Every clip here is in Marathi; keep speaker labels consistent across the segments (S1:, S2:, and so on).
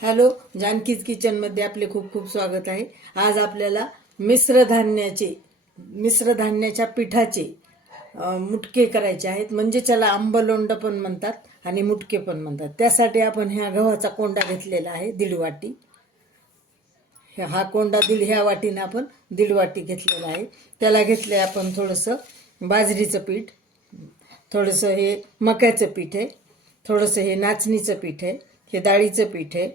S1: हॅलो जानकीज किचनमध्ये आपले खूप खूप स्वागत आहे. आज आपल्याला मिश्र धान्याचे मिश्र धान्याच्या पिठाचे मुटके करायचे आहेत. म्हणजे त्याला आंबलोंड पण म्हणतात आणि मुटके पण म्हणतात. त्यासाठी आपण ह्या गव्हाचा कोंडा घेतलेला आहे दीड वाटी हा कोंडा दिल ह्या वाटीनं आपण दीड वाटी घेतलेला आहे. त्याला घेतलं आहे आपण थोडंसं बाजरीचं पीठ थोडंसं हे मक्याचं पीठ आहे थोडंसं हे नाचणीचं पीठ आहे हे डाळीचं पीठ आहे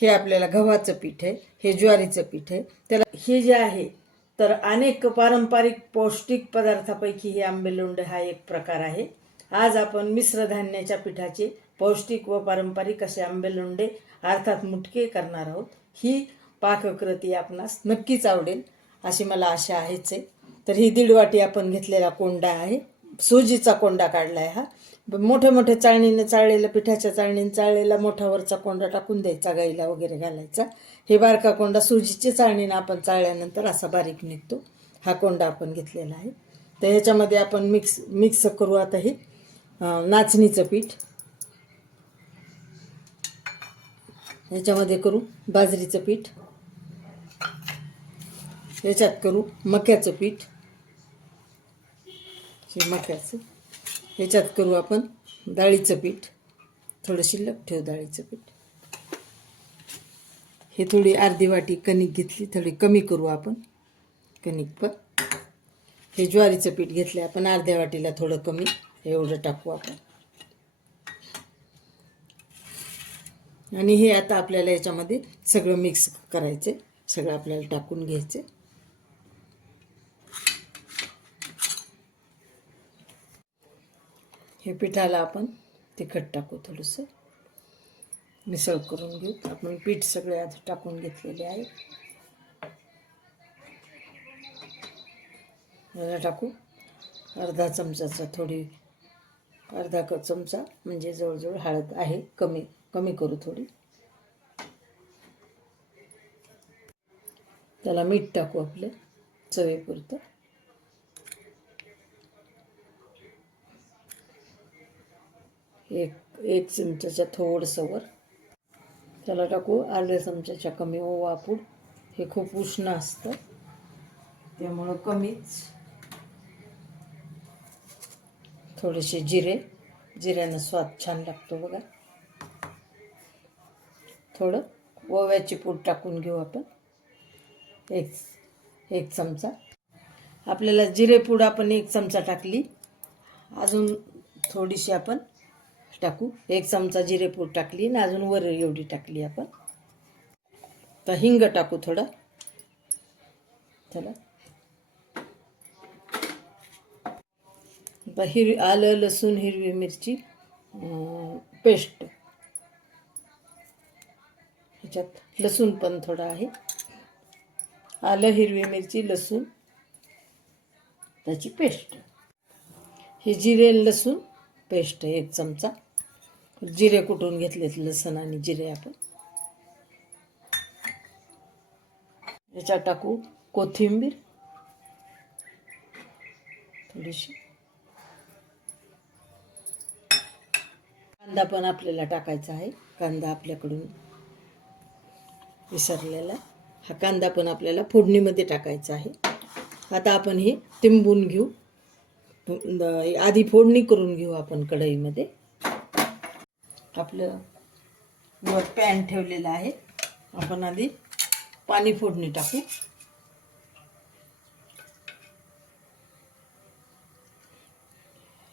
S1: हे आपल्याला गव्हाचं पीठ आहे हे ज्वारीचं पीठ आहे. त्याला हे जे आहे तर अनेक पारंपरिक पौष्टिक पदार्थापैकी हे आंबेलोंड हा एक प्रकार आहे. आज आपण मिश्र धान्याच्या पिठाचे पौष्टिक व पारंपरिक असे आंबेलोंडे अर्थात मुटके करणार आहोत. ही पाककृती आपणास नक्कीच आवडेल अशी मला आशा आहेच आहे. तर ही दीड वाटी आपण घेतलेला कोंडा आहे. सुजीचा कोंडा काढला आहे हा. मोठे मोठे चाळणीने चाळलेलं पिठाच्या चाळणीने चाळलेला मोठा वरचा कोंडा टाकून द्यायचा गाईला वगैरे घालायचा. हे बारका कोंडा सुजीच्या चाळणीनं आपण चाळल्यानंतर असा बारीक निघतो. हा कोंडा आपण घेतलेला आहे. तर ह्याच्यामध्ये आपण मिक्स मिक्स करू आता हे नाचणीचं पीठ. ह्याच्यामध्ये करू बाजरीचं पीठ. याच्यात करू मक्याचं पीठ. हे मक्याचं. ह्याच्यात करू आपण डाळीचं पीठ. थोडं शिल्लक ठेव डाळीचं पीठ. हे थोडी अर्धी वाटी कणिक घेतली थोडी कमी करू आपण. कणिक पण. हे ज्वारीचं पीठ घेतलं आपण अर्ध्या वाटीला थोडं कमी. एवढं टाकू आपण. आणि हे आता आपल्याला याच्यामध्ये सगळं मिक्स करायचे सगळं आपल्याला टाकून घ्यायचे हे पिठाला आपण तिखट टाकू थोडंसं. मिसळ करून घेऊ. आपण पीठ सगळे आधी टाकून घेतलेले आहे. याला टाकू. अर्धा चमचाचा थोडी अर्धा क चमचा म्हणजे जवळजवळ हळद आहे. कमी कमी करू थोडी. त्याला मीठ टाकू आपलं. चवेपुरतं. एक एक चमच्याच्या थोडंसं वर त्याला टाकू अर्ध्या चमच्याच्या कमी ओवा पूड हे खूप उष्ण असतं. त्यामुळं कमीच. थोडेसे जिरे. जिऱ्यानं स्वाद छान लागतो बघा. थोडं ओव्याची पूड टाकून घेऊ आपण. एक एक चमचा. आपल्याला जिरे पूड आपण एक चमचा टाकली. अजून थोडीशी आपण टाकू. एक चमचा जिरेपूर टाकली आणि अजून वर एवढी टाकली आपण. तर हिंग टाकू थोडं. चला. आता हिर आलं लसूण हिरवी मिरची पेस्ट. ह्याच्यात लसूण पण थोडं आहे. आलं हिरवी मिरची लसूण त्याची पेस्ट. हे जिरे लसूण पेस्ट एक चमचा. जिरे कुटून घेतलेत लसण आणि जिरे आपण. याच्यात टाकू कोथिंबीर. थोडीशी. कांदा पण आपल्याला टाकायचा आहे. कांदा आपल्याकडून विसरलेला. हा कांदा पण आपल्याला फोडणीमध्ये टाकायचा आहे. आता आपण हे तिंबून घेऊ. द- आधी फोडणी करून घेऊ आपण कढईमध्ये. आपलं वर पॅन ठेवलेलं आहे. आपण आधी पाणी फोडणी टाकू.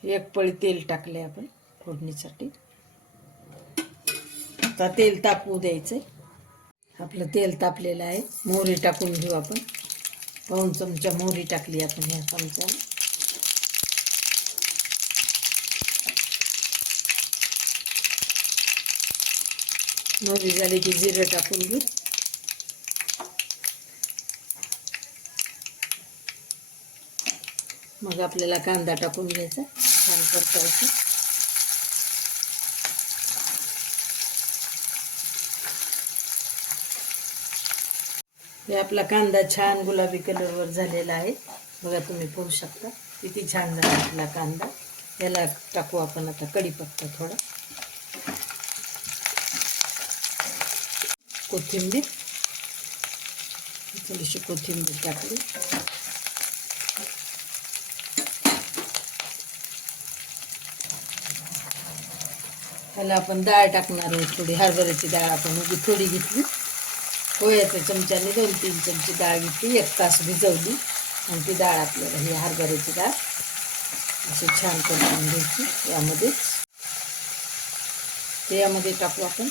S1: एक पळी तेल टाकले आपण फोडणीसाठी. आता तेल तापवू द्यायचं आपलं तेल तापलेलं आहे. मोहरी टाकून घेऊ आपण. पाऊन चमचा मोहरी टाकली आपण ह्या चमच्याला. मोहरी झाली की जिरं टाकून घेऊ. मग आपल्याला कांदा टाकून घ्यायचा छान परतायचा. हे आपला कांदा छान गुलाबी कलरवर झालेला आहे. बघा तुम्ही पाहू शकता किती छान झाला आपला कांदा. याला टाकू आपण आता कढीपत्ता थोडा. कोथिंबीर. थोडीशी कोथिंबीर टाकली. त्याला आपण डाळ टाकणार आहोत. थोडी हरभऱ्याची डाळ आपण उभी थोडी घेतली. पोह्याच्या चमच्याने दोन तीन चमची डाळ घेतली. एक तास भिजवली. आणि ती डाळ आपल्याला ही हरभऱ्याची डाळ अशी छान करून घ्यायची. यामध्येच. ते यामध्ये टाकू आपण.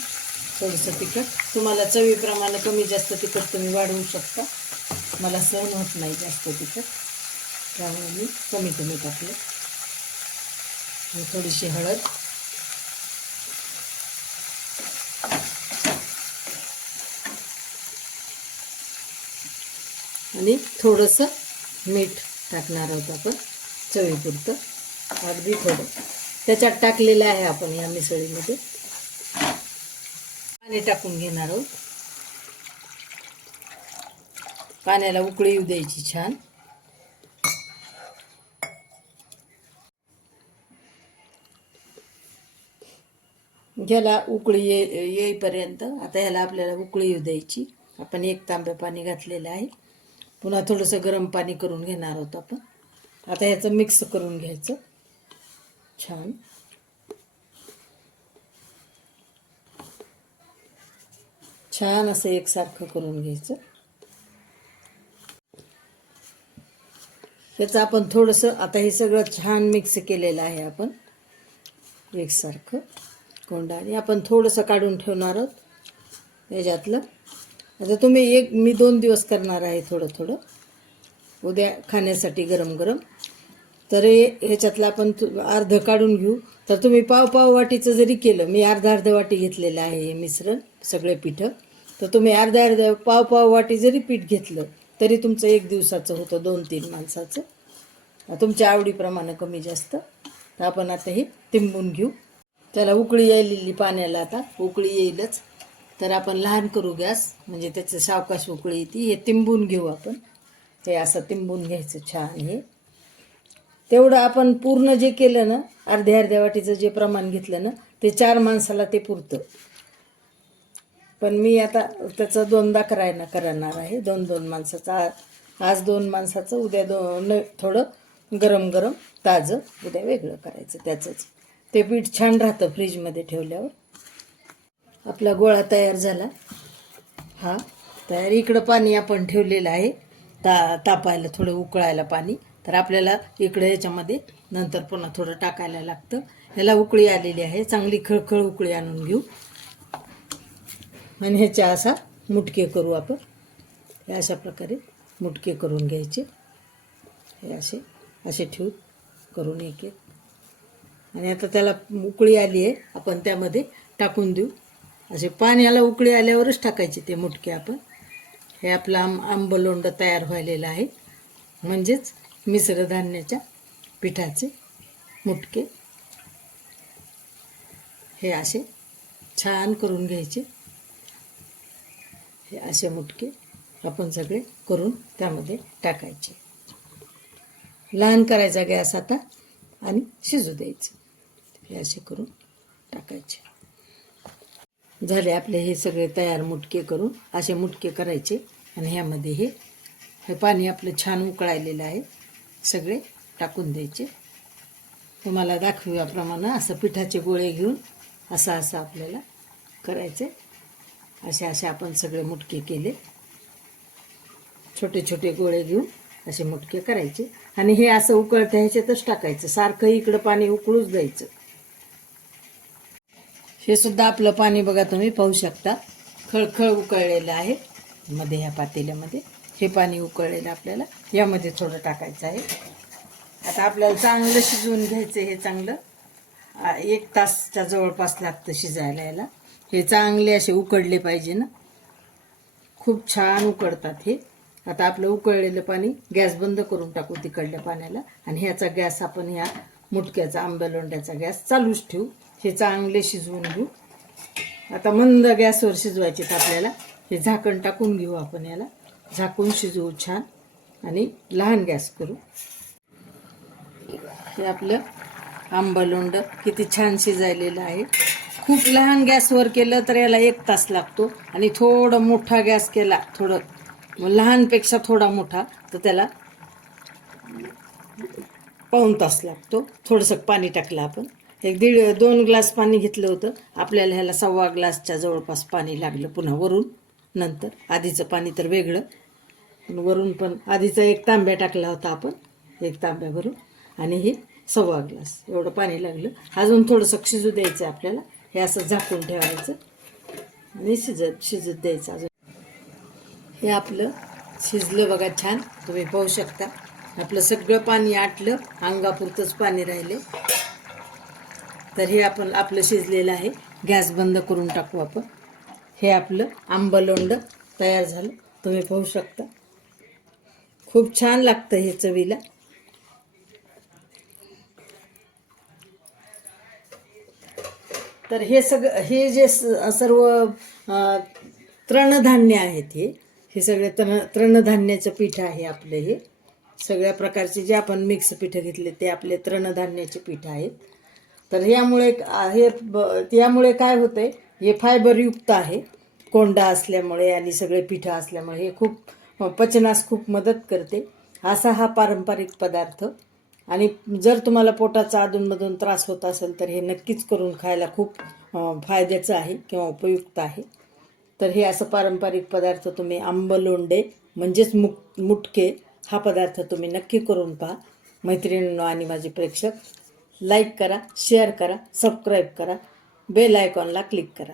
S1: थोडंसं तिखट. तुम्हाला चवीप्रमाणे कमी जास्त तिखट तुम्ही वाढवू शकता. मला सहन होत नाही जास्त तिखट. त्यामुळे मी कमी कमी टाकलं. थोडीशी हळद. आणि थोडंसं मीठ टाकणार आहोत आपण. चवीपुरतं. अगदी थोडं. त्याच्यात टाकलेलं आहे आपण या मिसळीमध्ये. पाणी टाकून घेणार आहोत. पाण्याला उकळी येऊ द्यायची छान. ह्याला उकळी ये येईपर्यंत आता ह्याला आपल्याला उकळी येऊ द्यायची. आपण एक तांब्या पाणी घातलेलं आहे. पुन्हा थोडंसं गरम पाणी करून घेणार आहोत आपण. आता ह्याचं मिक्स करून घ्यायचं. छान. छान असं एकसारखं करून घ्यायचं. त्याचं आपण थोडंसं आता हे सगळं छान मिक्स केलेलं आहे आपण. एकसारखं कोंडा. आणि आपण थोडंसं काढून ठेवणार आहोत. याच्यातलं. आता तुम्ही एक मी दोन दिवस करणार आहे थोडं थोडं. उद्या खाण्यासाठी गरम गरम तर हे ह्याच्यातलं आपण तु- अर्ध काढून घेऊ. तर तुम्ही पाव पाव वाटीचं जरी केलं मी अर्धा अर्ध वाटी घेतलेलं आहे हे मिश्रण सगळे पिठं. तर तुम्ही अर्धा अर्धा पाव पाव वाटी जरी पीठ घेतलं तरी तुमचं एक दिवसाचं होतं दोन तीन माणसाचं. तुमच्या आवडीप्रमाणे कमी जास्त. तर आपण आता हे तिंबून घेऊ. त्याला उकळी यायलेली पाण्याला आता उकळी येईलच. तर आपण लहान करू गॅस म्हणजे त्याचं सावकाश उकळी येते. हे तिंबून घेऊ आपण. हे असं तिंबून घ्यायचं छान हे. तेवढं आपण पूर्ण जे केलं ना अर्ध्या अर्ध्या वाटीचं जे प्रमाण घेतलं ना ते चार माणसाला ते पुरतं. पण मी आता त्याचं दोनदा करायला करणार आहे. दोन दोन माणसाचं. आज दोन माणसाचं उद्या दोन थोडं गरम गरम ताजं उद्या वेगळं करायचं त्याचंच. ते पीठ छान राहतं फ्रीजमध्ये ठेवल्यावर. आपला गोळा तयार झाला. हा तयार इकडं पाणी आपण ठेवलेलं आहे. ता तापायला थोडं उकळायला पाणी. तर आपल्याला इकडं याच्यामध्ये नंतर पुन्हा थोडं टाकायला लागतं. ह्याला उकळी आलेली आहे. चांगली खळखळ उकळी आणून घेऊ. आणि ह्याच्या असा मुटके करू आपण. हे अशा प्रकारे मुटके करून घ्यायचे. हे असे असे ठेवून करून एक एक. आणि आता त्याला उकळी आली आहे. आपण त्यामध्ये टाकून देऊ. असे पाण्याला उकळी आल्यावरच टाकायचे ते मुटके आपण. हे आपलं आंब आंबलोंड तयार व्हायलेलं आहे. म्हणजेच मिश्रधान्याच्या पिठाचे मुटके. हे असे छान करून घ्यायचे. हे असे मुटके आपण सगळे करून त्यामध्ये टाकायचे. लहान करायचा गॅस आता आणि शिजू द्यायचं. हे असे करून टाकायचे. झाले आपले हे सगळे तयार मुटके करून असे मुटके करायचे आणि ह्यामध्ये हे हे पाणी आपलं छान उकळायलेलं आहे. सगळे टाकून द्यायचे. तुम्हाला दाखव्याप्रमाणे असं पिठाचे गोळे घेऊन असं असं आपल्याला करायचे. असे असे आपण सगळे मुटके केले. छोटे छोटे गोळे घेऊन असे मुटके करायचे. आणि हे असं उकळत्या ह्याच्यातच टाकायचं. सारखं इकडं पाणी उकळूच द्यायचं. हे सुद्धा आपलं पाणी बघा तुम्ही पाहू शकता. खळखळ उकळलेलं आहे. मध्ये ह्या पातेल्यामध्ये. हे पाणी उकळलेलं आपल्याला. यामध्ये थोडं टाकायचं आहे. आता आपल्याला चांगलं शिजवून घ्यायचं हे चांगलं. एक तासच्या जवळपास लागतं शिजायला याला. हे चांगले असे उकडले पाहिजे ना. खूप छान उकडतात हे. आता आपलं उकळलेलं पाणी गॅस बंद करून टाकू तिकडल्या पाण्याला. आणि ह्याचा गॅस आपण ह्या मुटक्याचा आंब्यालोंड्याचा गॅस चालूच ठेवू. हे चांगले शिजवून घेऊ. आता मंद गॅसवर शिजवायचे आपल्याला. हे झाकण टाकून घेऊ आपण याला. झाकून शिजवू छान. आणि लहान गॅस करू. हे आपलं आंबालोंड किती छान शिजायलेलं आहे. खूप लहान गॅसवर केलं तर याला एक तास लागतो. आणि थोडं मोठा गॅस केला थोडं लहानपेक्षा थोडा मोठा तर त्याला पाऊण तास लागतो. थोडंसं पाणी टाकलं आपण. एक दीड दोन ग्लास पाणी घेतलं होतं. आपल्याला ह्याला सव्वा ग्लासच्या जवळपास पाणी लागलं पुन्हा वरून. नंतर आधीचं पाणी तर वेगळं. वरून पण आधीचा एक तांब्या टाकला होता आपण एक तांब्या भरून. आणि हे सव्वा ग्लास एवढं पाणी लागलं. अजून थोडंसं शिजू द्यायचं आपल्याला. हे असं झाकून ठेवायचं. आणि शिजत शिजत द्यायचं अजून. हे आपलं शिजलं बघा छान. तुम्ही पाहू शकता. आपलं सगळं पाणी आटलं. अंगापुरतंच पाणी राहिले तर हे आपण आपलं शिजलेलं आहे. गॅस बंद करून टाकू आपण. हे आपलं आंबलोंड तयार झालं. तुम्ही पाहू शकता. खूप छान लागतं हे चवीला. तर हे सगळं हे जे स- सर्व तृणधान्य आहेत हे हे सगळे तृण तृणधान्याचं पीठ आहे आपलं हे. सगळ्या प्रकारचे जे आपण मिक्स पीठ घेतले ते आपले तृणधान्याचे पीठ आहेत. तर यामुळे हे ब- यामुळे काय होतं आहे हे फायबरयुक्त आहे. कोंडा असल्यामुळे आणि सगळे पिठं असल्यामुळे हे खूप पचनास खूप मदत करते. असा हा पारंपरिक पदार्थ. आणि जर तुम्हाला पोटाचा अधूनमधून त्रास होत असेल तर हे नक्कीच करून खायला खूप फायद्याचं आहे किंवा उपयुक्त आहे. तर हे असं पारंपरिक पदार्थ तुम्ही आंबलोंडे म्हणजेच मुक मुटके हा पदार्थ तुम्ही नक्की करून पहा. मैत्रिणींनो आणि माझे प्रेक्षक लाईक करा शेअर करा सबस्क्राईब करा बेल आयकॉनला क्लिक करा.